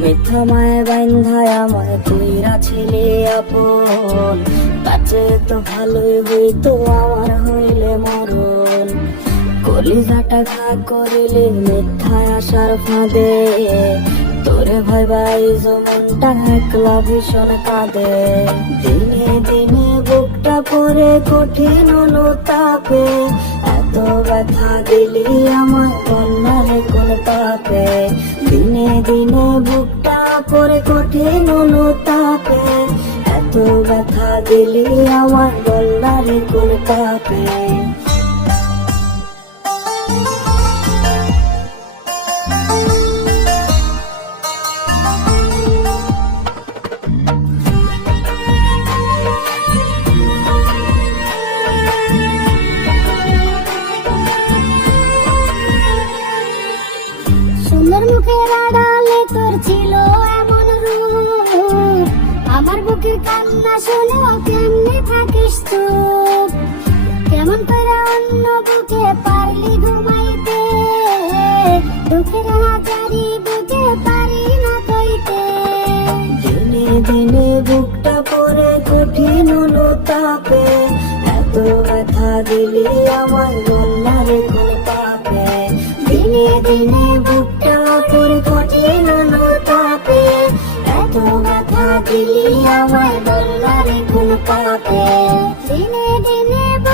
মিথ্যময় বান্ধায় আমায় তুই ছিলে আপন। তার তো ভালোই হইতো আমার হইলে মরণ। কলিজাটা খা করিলে মিথ্যা আসার ফাঁদে। তোরে ভাই ভাই জমনটা একলা ভীষণ কাঁদে। দিনে দিনে বুকটা পরে কঠিন অনুতাপে। এত ব্যথা দিলি আমার কন্যারে কোন পাপে। দিনে দিনে বুকটা পরে কঠিন অনুতাপে। এত ব্যথা দিলি আমার কন্যারে কোন পাপে। মুখের আড়ালে তোর ছিল এমন রূপ। আমার বুকের কান্না কেমনে থাকিস চুপ কেমন করে অন্য বুকে পারলি ঘুমাইতে? পারি না কইতে। দিনে দিনে বুকটা পরে কঠিন অনুতাপে। এত ব্যথা দিলি আমার গল্লারে কোন পাপে দিনে দিনে ব্যথা দিলি আমার গল্লারে কোন পাপে দিনে দিনে